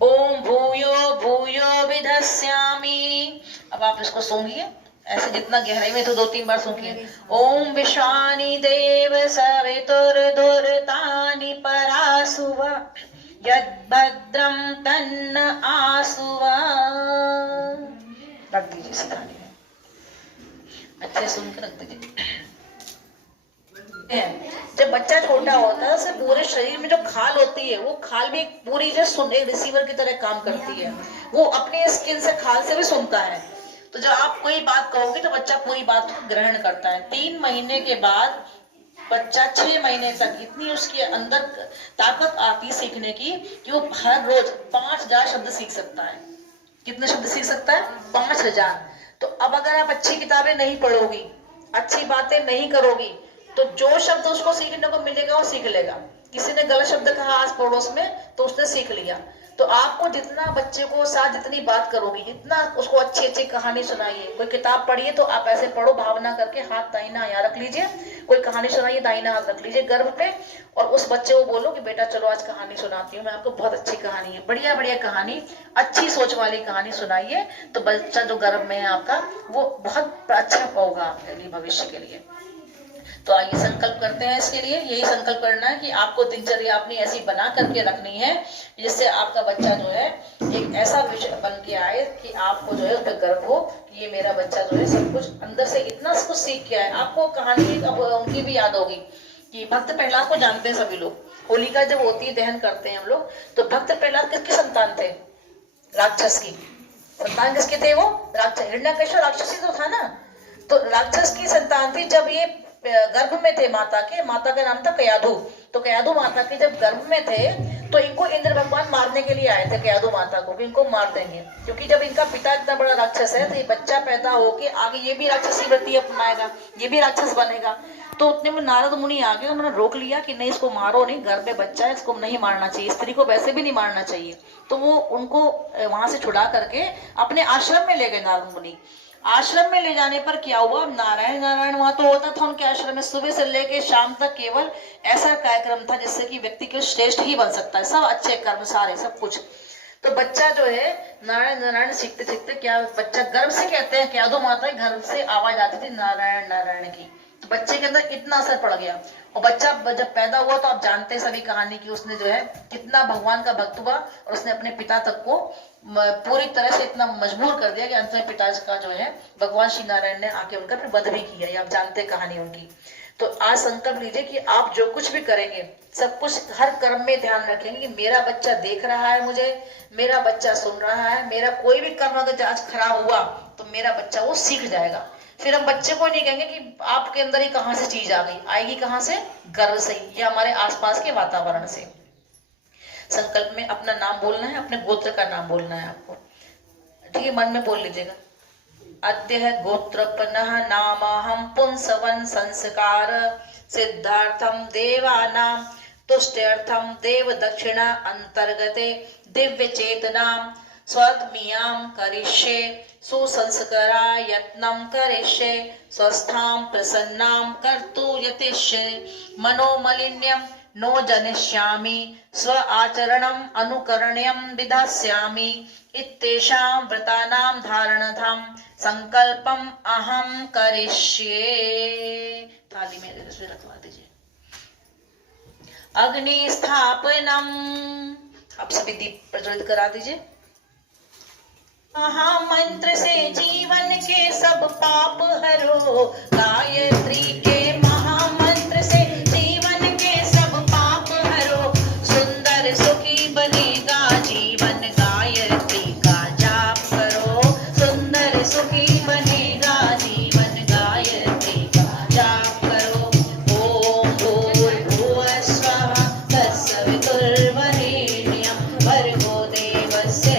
ओम भूयो भूयो विधस्यामि। अब आप इसको सूंघिए, ऐसे जितना गहराई में तो 2-3 बार सूंघिए। ओम विश्वानि देव सवितुर्दुर्तानि परासुव यद्भद्रं तन्न आसुवा। रख दीजिए इस थाली में, अच्छे सुन के रख दीजिए। जब बच्चा छोटा होता है उसे पूरे शरीर में जो खाल होती है वो खाल भी पूरी जो सुन एक रिसीवर की तरह काम करती है, वो अपनी स्किन से खाल से भी सुनता है। तो जब आप कोई बात कहोगे तो बच्चा पूरी बात को ग्रहण करता है। 3 महीने के बाद बच्चा 6 महीने तक इतनी उसके अंदर ताकत आती सीखने की कि वो हर रोज 5000 शब्द सीख सकता है। कितने शब्द सीख सकता है? 5000। तो अब अगर आप अच्छी किताबें नहीं पढ़ोगी, अच्छी बातें नहीं करोगी, तो जो शब्द उसको सीखने को मिलेगा वो सीख लेगा। किसी ने गलत शब्द कहा आस पड़ोस में तो उसने सीख लिया। तो आपको जितना बच्चे को साथ जितनी बात करोगी, जितना उसको अच्छी अच्छी कहानी सुनाइए। कोई किताब पढ़िए तो आप ऐसे पढ़ो भावना करके, हाथ दाहिना यहाँ रख लीजिए, कोई कहानी सुनाइए दाहिना हाथ रख लीजिए गर्भ पे, और उस बच्चे को बोलो कि बेटा चलो आज कहानी सुनाती हूँ मैं आपको, बहुत अच्छी कहानी है, बढ़िया बढ़िया कहानी, अच्छी सोच वाली कहानी सुनाइए। तो बच्चा जो गर्भ में है आपका वो बहुत अच्छा होगा आपके लिए, भविष्य के लिए। तो आइए संकल्प करते हैं इसके लिए। यही संकल्प करना है कि आपको दिनचर्या अपनी ऐसी बना करके रखनी है जिससे आपका बच्चा जो है एक ऐसा विषय बन के आए कि आपको जो है उस पर गर्व हो कि ये मेरा बच्चा जो है सब कुछ अंदर से इतना कुछ सीख के आए। आपको कहानी अब उनकी भी याद होगी कि भक्त प्रहलाद को जानते हैं सभी लोग। होलिका जब होती है, दहन करते हैं हम लोग, तो भक्त प्रहलाद किसके संतान थे? राक्षस की संतान। किसके थे वो? राक्षस। हिरण्यकश्यप राक्षसी तो था ना, तो राक्षस की संतान थी। जब ये गर्भ में थे माता के, माता का नाम था कयाधु। तो कयाधु माता के जब गर्भ में थे तो इनको इंद्र भगवान मारने के लिए आए थे कयाधु माता को, कि इनको मार देंगे, क्योंकि जब इनका पिता इतना बड़ा राक्षस है तो ये बच्चा पैदा होके आगे ये भी राक्षसी वृत्ति अपनाएगा, ये भी राक्षस बनेगा। तो उतने में नारद मुनि आ गए, उन्होंने रोक लिया कि नहीं इसको मारो नहीं, गर्भ में बच्चा है, इसको नहीं मारना चाहिए, स्त्री को वैसे भी नहीं मारना चाहिए। तो वो उनको वहां से छुड़ा करके अपने आश्रम में ले गए नारद मुनि। आश्रम में ले जाने पर क्या हुआ? नारायण नारायण वहां तो होता था उनके आश्रम में, सुबह से लेके शाम तक केवल ऐसा कार्यक्रम था जिससे कि व्यक्ति के श्रेष्ठ ही बन सकता है, सब अच्छे कर्म सारे सब कुछ। तो बच्चा जो है नारायण नारायण सीखते सीखते क्या बच्चा गर्भ से कहते हैं क्या दो माता गर्भ से आवाज आती थी नारायण नारायण की। तो बच्चे के अंदर इतना असर पड़ गया, और बच्चा जब पैदा हुआ तो आप जानते हैं सभी कहानी की, उसने जो है कितना भगवान का भक्त हुआ और उसने अपने पिता तक को पूरी तरह से इतना मजबूर कर दिया कि अंत में पिता का जो है भगवान श्री नारायण ने आके उनका फिर वध भी किया। ये आप जानते हैं कहानी उनकी। तो आज संकल्प लीजिए कि आप जो कुछ भी करेंगे सब कुछ हर कर्म में ध्यान रखेंगे कि मेरा बच्चा देख रहा है मुझे, मेरा बच्चा सुन रहा है, मेरा कोई भी कर्म अगर आज खराब हुआ तो मेरा बच्चा वो सीख जाएगा। फिर हम बच्चे को नहीं कहेंगे कि आपके अंदर ही कहां से चीज आ गई, आएगी कहां से? गर्भ से ही, या हमारे आसपास के वातावरण से। संकल्प में अपना नाम बोलना है, अपने गोत्र का नाम बोलना है आपको, ठीक है? मन में बोल लीजिएगा। अद्य गोत्रपनः नामहं पुंसवन संस्कार सिद्धार्थम देवानां तुष्ट्यर्थम देव दक्षिणा अंतर्गते दिव्य चेतनाम स्वत्मियां करिष्ये सुसंस्कारा यत्नं करिष्ये स्वस्थां प्रसन्नां कर्तु यतिष्ये मनोमलिन्यं नो जनिष्यामि स्व आचरणम् अनुकरणीयं विधास्यामि इत्येषां व्रतानां धारणतां संकल्पम अहम करिष्ये। थाली में रखवा दीजिए। अग्नि स्थापनम, आप सभी दीप प्रज्वलित करा दीजिए। महामंत्र से जीवन के सब पाप हरो, गायत्री के महामंत्र से जीवन के सब पाप हरो, सुंदर सुखी बनेगा जीवन गायत्री का जाप करो, सुंदर सुखी बनेगा जीवन गायत्री का जाप करो। ओम भूर्भुवः स्वः तत्सवितुर्वरेण्यं भर्गो देवस्य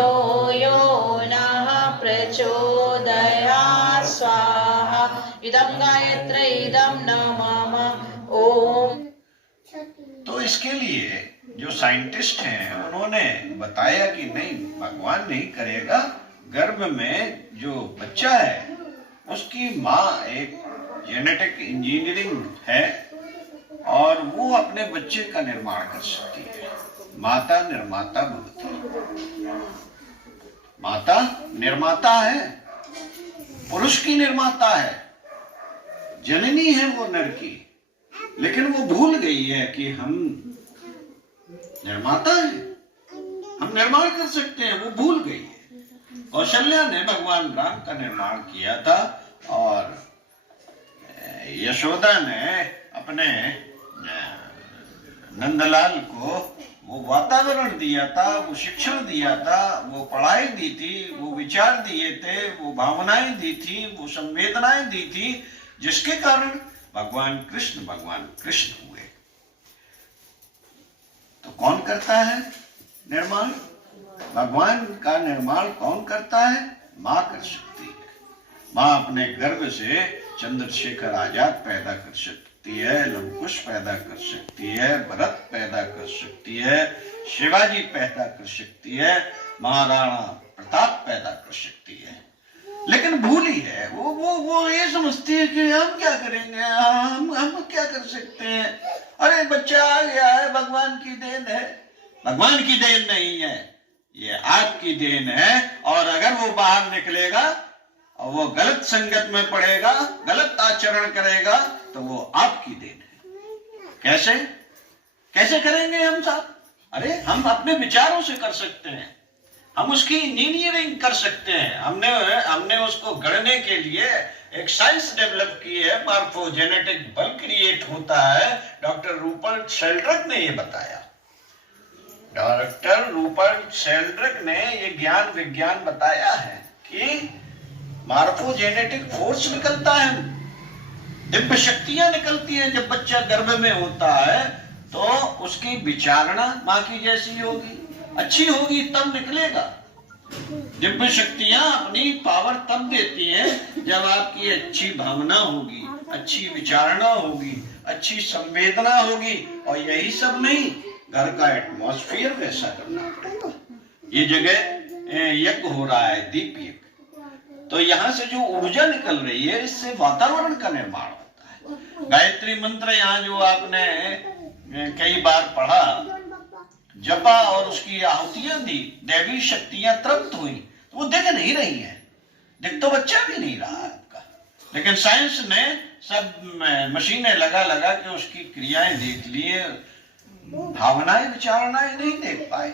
यो यो नः प्रचोदयात् स्वाहा इदं गायत्री इदं न मम ओम। तो इसके लिए जो साइंटिस्ट हैं उन्होंने बताया कि नहीं, भगवान नहीं करेगा, गर्भ में जो बच्चा है उसकी माँ एक जेनेटिक इंजीनियरिंग है और वो अपने बच्चे का निर्माण कर सकती है। माता निर्माता भवति। माता निर्माता है, पुरुष की निर्माता है, जननी है वो नर की, लेकिन वो भूल गई है कि हम निर्माता है, हम निर्माण कर सकते हैं, वो भूल गई है। कौशल्या ने भगवान राम का निर्माण किया था और यशोदा ने अपने नंदलाल को वो वातावरण दिया था, वो शिक्षण दिया था, वो पढ़ाई दी थी, वो विचार दिए थे, वो भावनाएं दी थी, वो संवेदनाएं दी थी, जिसके कारण भगवान कृष्ण हुए। तो कौन करता है निर्माण? भगवान का निर्माण कौन करता है? माँ कर सकती है। माँ अपने गर्भ से चंद्रशेखर आजाद पैदा कर सकती है, लवकुश पैदा कर सकती है, भरत पैदा कर सकती है, शिवाजी पैदा कर सकती है, महाराणा प्रताप पैदा कर सकती है, लेकिन भूली है वो ये समझती है कि हम क्या करेंगे, हम क्या कर सकते हैं, अरे बच्चा आ गया है, भगवान की देन है। भगवान की देन नहीं है, ये आपकी देन है। और अगर वो बाहर निकलेगा और वो गलत संगत में पड़ेगा, गलत आचरण करेगा, तो वो आपकी देन है। कैसे कैसे करेंगे हम साहब? अरे हम अपने विचारों से कर सकते हैं, हम उसकी इंजीनियरिंग कर सकते हैं। हमने उसको गढ़ने के लिए एक साइंस डेवलप की है, मार्फोजेनेटिक बल क्रिएट होता है। डॉक्टर रूपर्ट शेल्ड्रक ने ये बताया। डॉक्टर रूपर्ट शेल्ड्रक ने ये ज्ञान विज्ञान बताया है कि मार्फोजेनेटिक फोर्स निकलता है, दिव्य शक्तियां निकलती हैं। जब बच्चा गर्भ में होता है तो उसकी विचारणा माँ की जैसी होगी, अच्छी होगी, तब निकलेगा। दिव्य शक्तियां अपनी पावर तब देती हैं जब आपकी अच्छी भावना होगी, अच्छी विचारणा होगी, अच्छी संवेदना होगी। और यही सब नहीं, घर का एटमॉस्फेयर वैसा करना पड़ेगा। ये जगह यज्ञ हो रहा है, दीप यज्ञ, तो यहाँ से जो ऊर्जा निकल रही है, इससे वातावरण का निर्माण होता है। गायत्री मंत्र यहाँ जो आपने कई बार पढ़ा, जपा और उसकी आहुतियां दी, दैवी शक्तियां तृप्त हुई, तो वो दिख नहीं रही है, दिख तो बच्चा भी नहीं रहा आपका, लेकिन साइंस ने सब मशीनें लगा के उसकी क्रियाएं देख लिए, भावनाएं विचारणाएं नहीं देख पाए।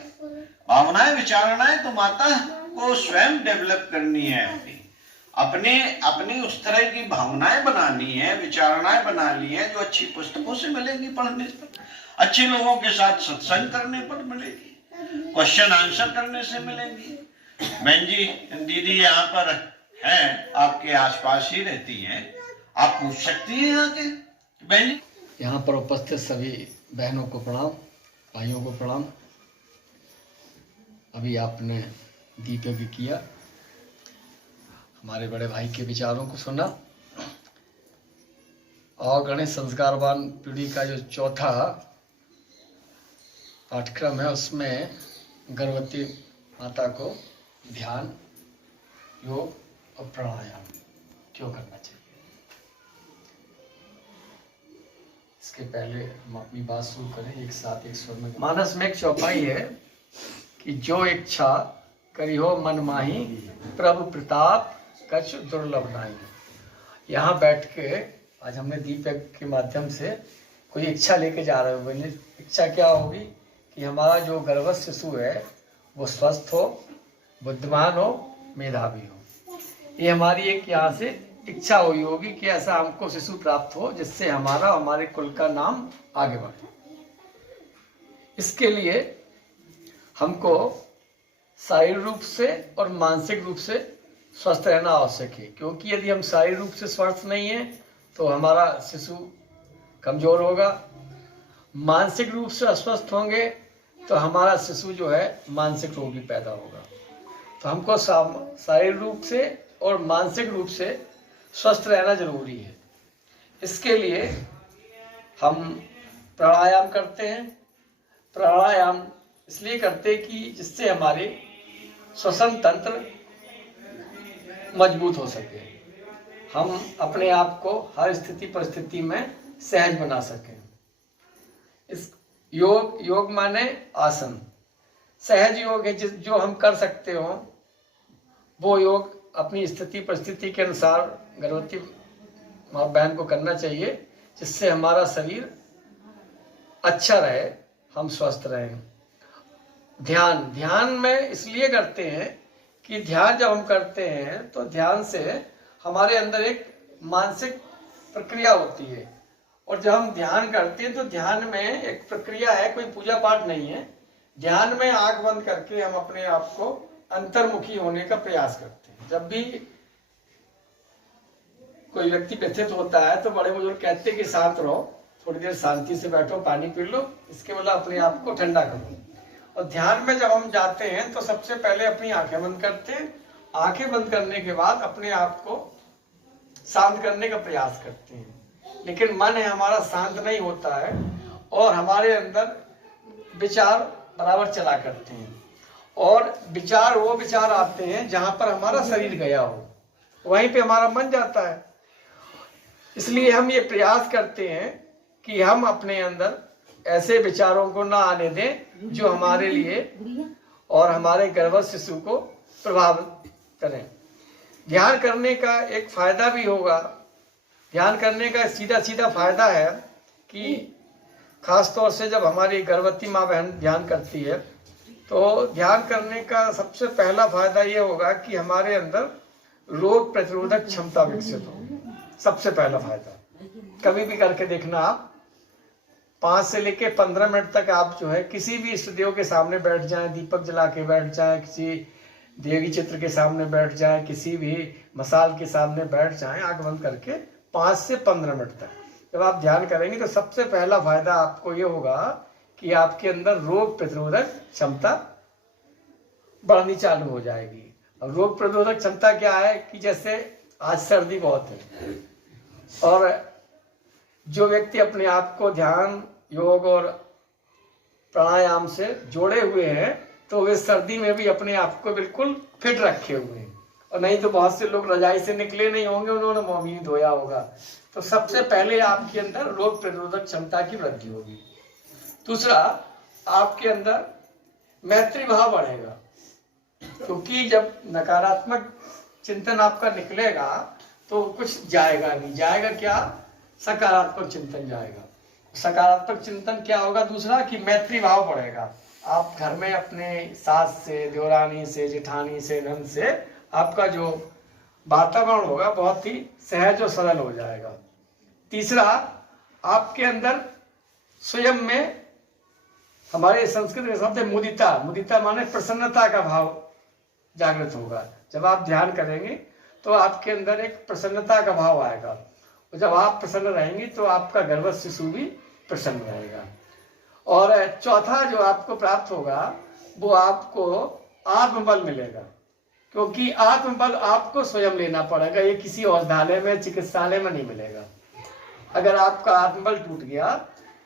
भावनाएं विचारणाएं तो माता को स्वयं डेवलप करनी है, अपनी उस तरह की भावनाएं बनानी है, विचारणाएं बनानी है जो अच्छी पुस्तकों से मिलेंगी पढ़ने पर, अच्छे लोगों के साथ सत्संग करने पर मिलेगी, क्वेश्चन आंसर करने से मिलेंगी। बहन जी, दीदी यहाँ पर हैं, आपके आसपास ही रहती हैं, आप पूछ सकती हैं आके। बहन जी, यहाँ पर उपस्थित सभी बहनों को प्रणाम, भाइयों को प्रणाम। अभी आपने दीप यज्ञ किया, हमारे बड़े भाई के विचारों को सुना, और गणेश संस्कारवान पीढ़ी का जो चौथा पाठ्यक्रम है उसमें गर्भवती माता को ध्यान, योग और प्राणायाम क्यों करना चाहिए। इसके पहले हम अपनी बात शुरू करें एक साथ एक स्वर में। मानस में एक चौपाई है कि जो इच्छा करी हो मन माही, प्रभु प्रताप कछ दुर्लभ नाही। यहाँ बैठ के आज हमने दीप यज्ञ के माध्यम से कोई इच्छा लेके जा रहे हो। इच्छा क्या होगी कि हमारा जो गर्भस्थ शिशु है वो स्वस्थ हो, बुद्धिमान हो, मेधावी हो। ये हमारी एक यहाँ से इच्छा हुई होगी कि ऐसा हमको शिशु प्राप्त हो जिससे हमारे कुल का नाम आगे बढ़े। इसके लिए हमको शारीरिक रूप से और मानसिक रूप से स्वस्थ रहना आवश्यक है, क्योंकि यदि हम शारीरिक रूप से स्वस्थ नहीं है तो हमारा शिशु कमजोर होगा, मानसिक रूप से अस्वस्थ होंगे तो हमारा शिशु जो है मानसिक रोगी पैदा होगा। तो हमको शारीरिक रूप से और मानसिक रूप से स्वस्थ रहना जरूरी है। इसके लिए हम प्राणायाम करते हैं। प्राणायाम इसलिए करते हैं कि जिससे हमारे श्वसन तंत्र मजबूत हो सके, हम अपने आप को हर स्थिति परिस्थिति में सहज बना सकें। इस योग माने आसन, सहज योग है जो हम कर सकते हो, वो योग अपनी स्थिति परिस्थिति के अनुसार गर्भवती माँ बहन को करना चाहिए, जिससे हमारा शरीर अच्छा रहे, हम स्वस्थ रहें। ध्यान में इसलिए करते हैं कि ध्यान जब हम करते हैं तो ध्यान से हमारे अंदर एक मानसिक प्रक्रिया होती है, और जब हम ध्यान करते हैं तो ध्यान में एक प्रक्रिया है, कोई पूजा पाठ नहीं है। ध्यान में आंख बंद करके हम अपने आप को अंतर्मुखी होने का प्रयास करते हैं। जब भी कोई व्यक्ति व्यथित होता है तो बड़े बुजुर्ग कहते हैं कि शांत रहो, थोड़ी देर शांति से बैठो, पानी पी लो, इसके बाद अपने आप को ठंडा करो। और ध्यान में जब हम जाते हैं तो सबसे पहले अपनी आंखें बंद करते हैं। आंखें बंद करने के बाद अपने आप को शांत करने का प्रयास करते हैं, लेकिन मन है हमारा शांत नहीं होता है और हमारे अंदर विचार बराबर चला करते हैं, और विचार वो विचार आते हैं जहां पर हमारा शरीर गया हो, वहीं पे हमारा मन जाता है। इसलिए हम ये प्रयास करते हैं कि हम अपने अंदर ऐसे विचारों को ना आने दें जो हमारे लिए और हमारे गर्भस्थ शिशु को प्रभावित करें। ध्यान करने का एक फायदा भी होगा। ध्यान करने का सीधा फायदा है कि खास तौर से जब हमारी गर्भवती माँ बहन ध्यान करती है तो ध्यान करने का सबसे पहला फायदा ये होगा कि हमारे अंदर रोग प्रतिरोधक क्षमता विकसित हो। सबसे पहला फायदा कभी भी करके देखना, आप 5 से लेके 15 मिनट तक आप जो है किसी भी इष्ट देव के सामने बैठ जाएं, दीपक जला के बैठ जाएं, किसी देवी चित्र के सामने बैठ जाएं, किसी भी मसाल के सामने बैठ जाएं, आंख बंद करके 5 से 15 मिनट तक जब आप ध्यान करेंगे तो सबसे पहला फायदा आपको ये होगा कि आपके अंदर रोग प्रतिरोधक क्षमता बढ़नी चालू हो जाएगी। अब रोग प्रतिरोधक क्षमता क्या है कि जैसे आज सर्दी बहुत है और जो व्यक्ति अपने आप को ध्यान, योग और प्राणायाम से जोड़े हुए हैं तो वे सर्दी में भी अपने आप को बिल्कुल फिट रखे हुए हैं। और नहीं तो बहुत से लोग रजाई से निकले नहीं होंगे, उन्होंने मुंह भी धोया होगा। तो सबसे पहले आपके अंदर रोग प्रतिरोधक क्षमता की वृद्धि होगी। दूसरा, आपके अंदर मैत्री भाव बढ़ेगा, क्योंकि जब नकारात्मक चिंतन आपका निकलेगा तो कुछ जाएगा नहीं। जाएगा क्या? सकारात्मक चिंतन जाएगा। सकारात्मक चिंतन क्या होगा? दूसरा कि मैत्री भाव बढ़ेगा। आप घर में अपने सास से, देवरानी से, जेठानी से, नंद से आपका जो वातावरण होगा बहुत ही सहज और सरल हो जाएगा। तीसरा, आपके अंदर स्वयं में, हमारे संस्कृत में शब्द है मुदिता। मुदिता माने प्रसन्नता का भाव जागृत होगा। जब आप ध्यान करेंगे तो आपके अंदर एक प्रसन्नता का भाव आएगा, और जब आप प्रसन्न रहेंगे तो आपका गर्भस्थ शिशु भी प्रसन्न रहेगा। और चौथा जो आपको प्राप्त होगा वो आपको आत्मबल मिलेगा, क्योंकि आत्मबल आपको स्वयं लेना पड़ेगा। ये किसी औषधालय में, चिकित्सालय में नहीं मिलेगा। अगर आपका आत्मबल टूट गया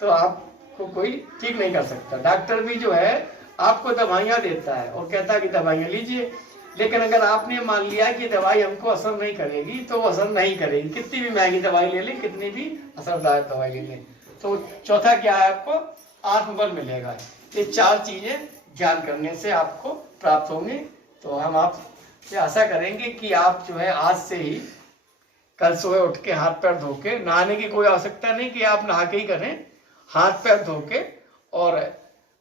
तो आपको कोई ठीक नहीं कर सकता। डॉक्टर भी जो है आपको दवाइयां देता है और कहता है कि दवाइयां लीजिए, लेकिन अगर आपने मान लिया कि दवाई हमको असर नहीं करेगी तो वो असर नहीं करेगी। कितनी भी महंगी दवाई ले लें, कितनी भी असरदायक दवाई ले लें। तो चौथा क्या है? आपको आत्मबल मिलेगा। ये 4 चीजें ध्यान करने से आपको प्राप्त होंगी। तो हम आपसे आशा करेंगे कि आप जो है आज से ही कल सुबह उठ के हाथ पैर धो के, नहाने की कोई आवश्यकता नहीं कि आप नहा के ही करें, हाथ पैर धो के और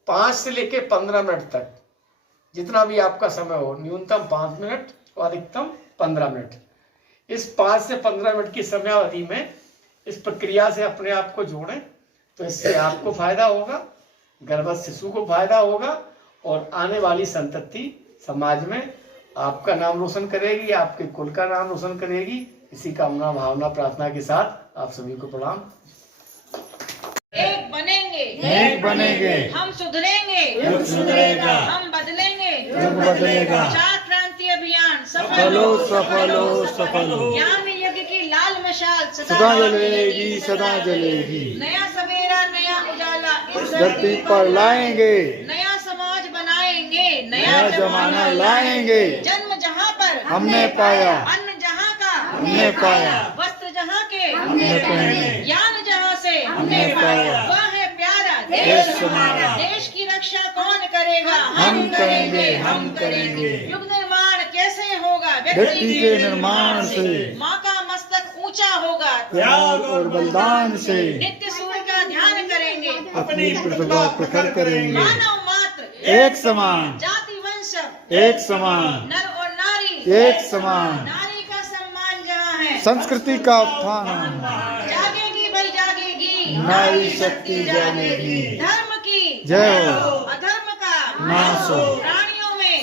5 से लेके 15 मिनट तक जितना भी आपका समय हो, न्यूनतम 5 मिनट और अधिकतम 15 मिनट, इस 5 से 15 मिनट की समयावधि में इस प्रक्रिया से अपने आप को जोड़ें। तो इससे आपको फायदा होगा, गर्भस्थ शिशु को फायदा होगा, और आने वाली संतति समाज में आपका नाम रोशन करेगी, आपके कुल का नाम रोशन करेगी। इसी कामना, भावना, प्रार्थना के साथ आप सभी को प्रणाम। एक बनेंगे, एक बनेंगे, हम सुधरेंगे, युग सुधरेगा, हम बदलेंगे, युग बदलेगा। चार क्रांति सफलो सफलो सफलो। ज्ञान यज्ञ की लाल मशाल सदा जलेगी सदा जलेगी। नया सवेरा नया उजाला इस धरती पर लाएंगे, नया समाज बनाएंगे, नया जमाना लाएंगे। जन्म जहाँ पर हमने पाया, अन्न जहाँ का हमने पाया, वस्त्र जहाँ के हमने पहने, ज्ञान जहाँ से हमने पाया। वह है प्यारा देश हमारा। देश की रक्षा कौन करेगा? हम करेंगे, हम करेंगे। युग निर्माण कैसे होगा? व्यक्ति के निर्माण से, माँ का मस्तक ऊंचा होगा, त्याग और बलिदान से। नित्य सूर्य का ध्यान करेंगे, अपनी प्रतिभा प्रखर करेंगे। मानव मात्र एक समान, जाति वंश एक समान, नर और नारी एक समान। नारी का सम्मान जहाँ है, संस्कृति का उत्थान, जागेगी भाई जागेगी, नारी शक्ति जागेगी। धर्म की जय हो, अधर्म का नाश हो, प्राणियों में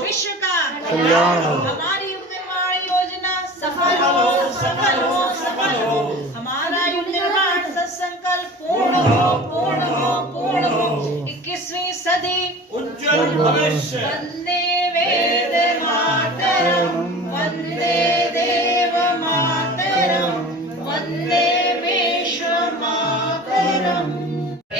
विश्व का कल्याण हो। हमारी युग निर्माण योजना सफल हो, सफल हो, सफल हो। हमारा युग निर्माण सत्संकल्प पूर्ण हो, पूर्ण हो, पूर्ण हो। 21वीं सदी उज्जवल भविष्य। वंदे वेद मातरम, वंदे देव मातरम, वंदे विश्व मातरम।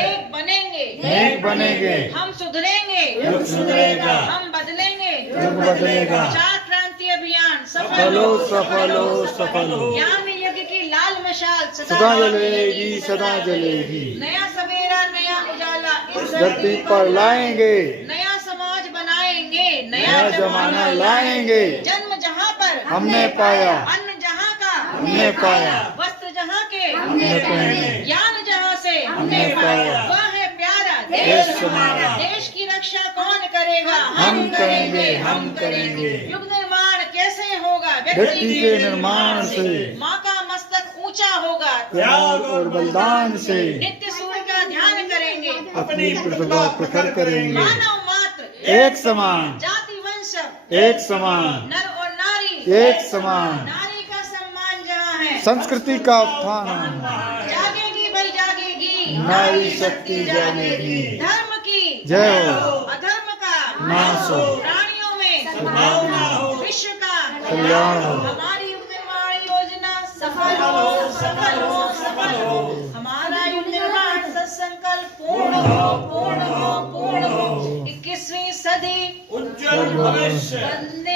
एक बनेंगे, एक बनेंगे, हम सुधरेंगे, युग सुधरेगा, हम बदलेंगे, युग बदलेगा। चार क्रांति अभियान सफलो सफलो सफलो। ज्ञान यज्ञ की लाल मशाल सदा जलेगी सदा जलेगी। नया सवेरा नया उजाला इस धरती पर लाएंगे, नया समाज बनाएंगे, नया जमाना लाएंगे। जन्म जहाँ पर हमने पाया, अन्न जहाँ का हमने पाया, वस्त्र जहाँ के हमने पहने, ज्ञान जहाँ से हमने पाया। वह है प्यारा देश हमारा। देश की रक्षा कौन करेगा? हम करेंगे, हम करेंगे। युग निर्माण कैसे होगा? व्यक्ति के निर्माण से, माँ का मस्तक ऊंचा होगा, त्याग और बलिदान से। नित्य सूर्य का ध्यान करेंगे, अपनी प्रतिभा प्रखर करेंगे। मानव मात्र एक समान, जाति वंश एक समान, नर और नारी एक समान। नारी का सम्मान जहाँ है, संस्कृति का उत्थान, जागेगी भाई जागेगी, नारी शक्ति जागेगी। धर्म की जय हो, अधर्म का नाश हो, प्राणियों में विश्व का कल्याण हो। हमारी युग निर्माण योजना सफल हो, सफल हो, सफल हो। हमारा युग निर्माण सत्संकल्प पूर्ण हो, पूर्ण हो, पूर्ण हो। 21वीं सदी उज्जवल भविष्य। वंदे